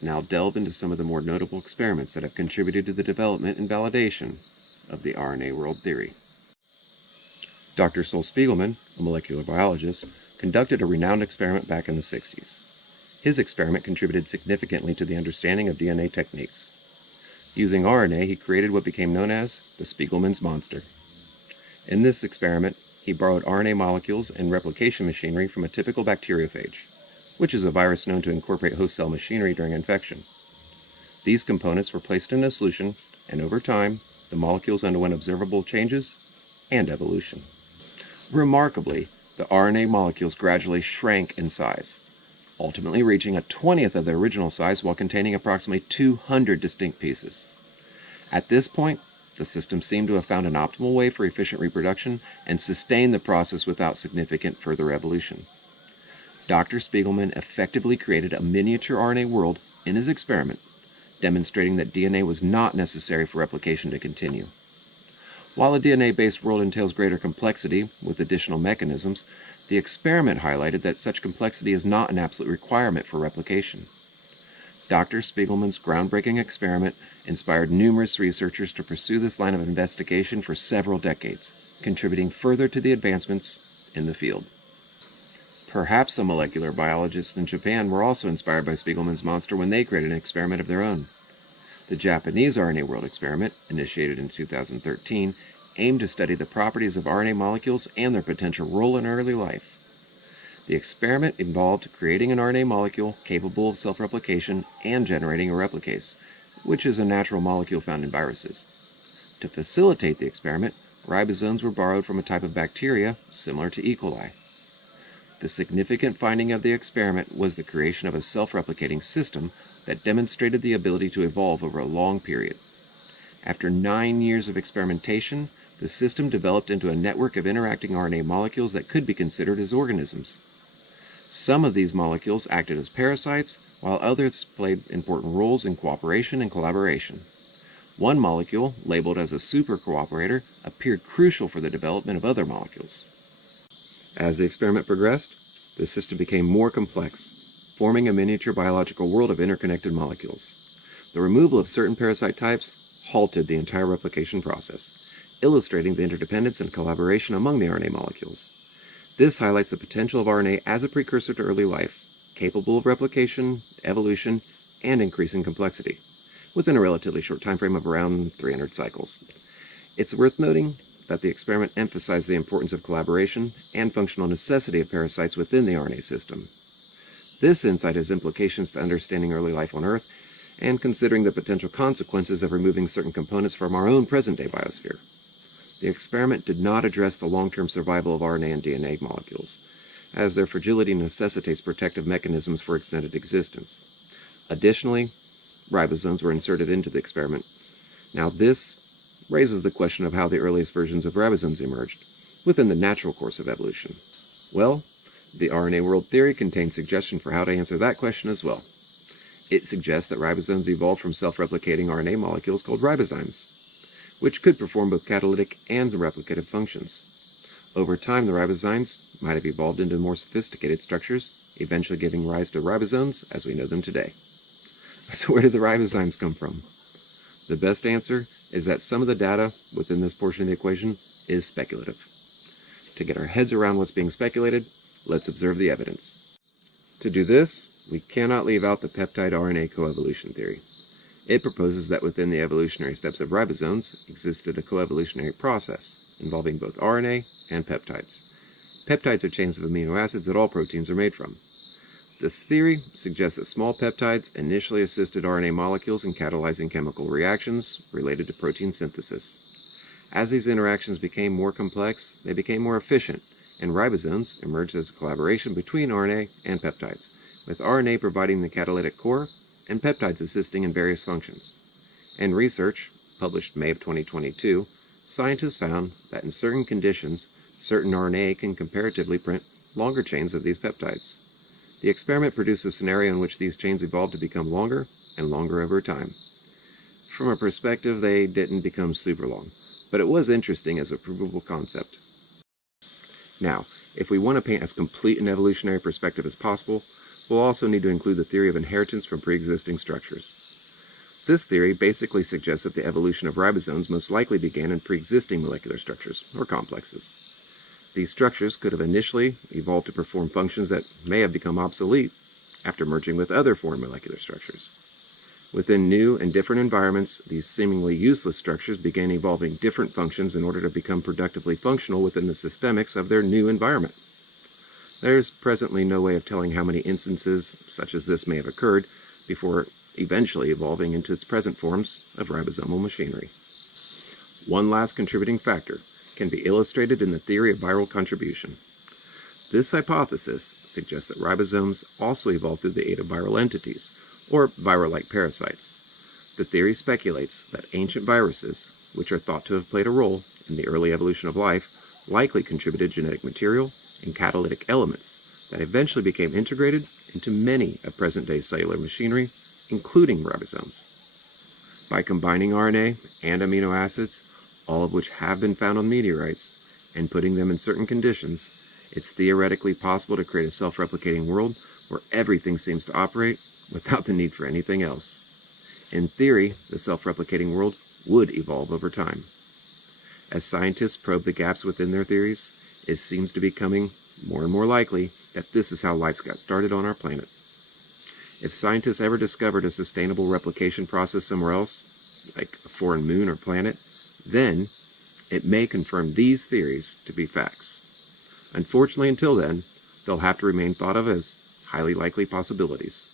biologists now delve into some of the more notable experiments that have contributed to the development and validation of the RNA World Theory. Dr. Spiegelman, a molecular biologist, conducted a renowned experiment back in the 60s. His experiment contributed significantly to the understanding of DNA techniques. Using RNA, he created what became known as the Spiegelman's monster. In this experiment, he borrowed RNA molecules and replication machinery from a typical bacteriophage, which is a virus known to incorporate host cell machinery during infection. These components were placed in a solution, and over time, the molecules underwent observable changes and evolution. Remarkably, the RNA molecules gradually shrank in size, ultimately reaching a 20th of their original size while containing approximately 200 distinct pieces. At this point, the system seemed to have found an optimal way for efficient reproduction and sustained the process without significant further evolution. Dr. Spiegelman effectively created a miniature RNA world in his experiment, demonstrating that DNA was not necessary for replication to continue. While a DNA-based world entails greater complexity with additional mechanisms, the experiment highlighted that such complexity is not an absolute requirement for replication. Dr. Spiegelman's groundbreaking experiment inspired numerous researchers to pursue this line of investigation for several decades, contributing further to the advancements in the field. Perhaps some molecular biologists in Japan were also inspired by Spiegelman's monster when they created an experiment of their own. The Japanese RNA World Experiment, initiated in 2013, aimed to study the properties of RNA molecules and their potential role in early life. The experiment involved creating an RNA molecule capable of self-replication and generating a replicase, which is a natural molecule found in viruses. To facilitate the experiment, ribosomes were borrowed from a type of bacteria similar to E. coli. The significant finding of the experiment was the creation of a self-replicating system that demonstrated the ability to evolve over a long period. After 9 years of experimentation, the system developed into a network of interacting RNA molecules that could be considered as organisms. Some of these molecules acted as parasites, while others played important roles in cooperation and collaboration. One molecule, labeled as a super cooperator, appeared crucial for the development of other molecules. As the experiment progressed, the system became more complex, forming a miniature biological world of interconnected molecules. The removal of certain parasite types halted the entire replication process, illustrating the interdependence and collaboration among the RNA molecules. This highlights the potential of RNA as a precursor to early life, capable of replication, evolution, and increasing complexity, within a relatively short time frame of around 300 cycles. It's worth noting that the experiment emphasized the importance of collaboration and functional necessity of parasites within the RNA system. This insight has implications to understanding early life on Earth and considering the potential consequences of removing certain components from our own present-day biosphere. The experiment did not address the long-term survival of RNA and DNA molecules, as their fragility necessitates protective mechanisms for extended existence. Additionally, ribosomes were inserted into the experiment. Now this raises the question of how the earliest versions of ribosomes emerged within the natural course of evolution. Well, the RNA World Theory contains suggestions for how to answer that question as well. It suggests that ribosomes evolved from self-replicating RNA molecules called ribozymes, which could perform both catalytic and replicative functions. Over time, the ribozymes might have evolved into more sophisticated structures, eventually giving rise to ribosomes as we know them today. So where did the ribozymes come from? The best answer is that some of the data within this portion of the equation is speculative. To get our heads around what's being speculated, let's observe the evidence. To do this, we cannot leave out the peptide-RNA coevolution theory. It proposes that within the evolutionary steps of ribosomes existed a coevolutionary process involving both RNA and peptides. Peptides are chains of amino acids that all proteins are made from. This theory suggests that small peptides initially assisted RNA molecules in catalyzing chemical reactions related to protein synthesis. As these interactions became more complex, they became more efficient, and ribosomes emerged as a collaboration between RNA and peptides, with RNA providing the catalytic core and peptides assisting in various functions. In research, published May of 2022, scientists found that in certain conditions, certain RNA can comparatively print longer chains of these peptides. The experiment produced a scenario in which these chains evolved to become longer and longer over time. From a perspective, they didn't become super long, but it was interesting as a provable concept. Now, if we want to paint as complete an evolutionary perspective as possible, we'll also need to include the theory of inheritance from pre-existing structures. This theory basically suggests that the evolution of ribosomes most likely began in pre-existing molecular structures, or complexes. These structures could have initially evolved to perform functions that may have become obsolete after merging with other foreign molecular structures. Within new and different environments, these seemingly useless structures began evolving different functions in order to become productively functional within the systemics of their new environment. There's presently no way of telling how many instances such as this may have occurred before eventually evolving into its present forms of ribosomal machinery. One last contributing factor can be illustrated in the theory of viral contribution. This hypothesis suggests that ribosomes also evolved through the aid of viral entities, or viral-like parasites. The theory speculates that ancient viruses, which are thought to have played a role in the early evolution of life, likely contributed genetic material and catalytic elements that eventually became integrated into many of present-day cellular machinery, including ribosomes. By combining RNA and amino acids, all of which have been found on meteorites, and putting them in certain conditions, it's theoretically possible to create a self-replicating world where everything seems to operate without the need for anything else. In theory, the self-replicating world would evolve over time. As scientists probe the gaps within their theories, it seems to be becoming more and more likely that this is how life got started on our planet. If scientists ever discovered a sustainable replication process somewhere else, like a foreign moon or planet, then it may confirm these theories to be facts. Unfortunately, until then, they'll have to remain thought of as highly likely possibilities.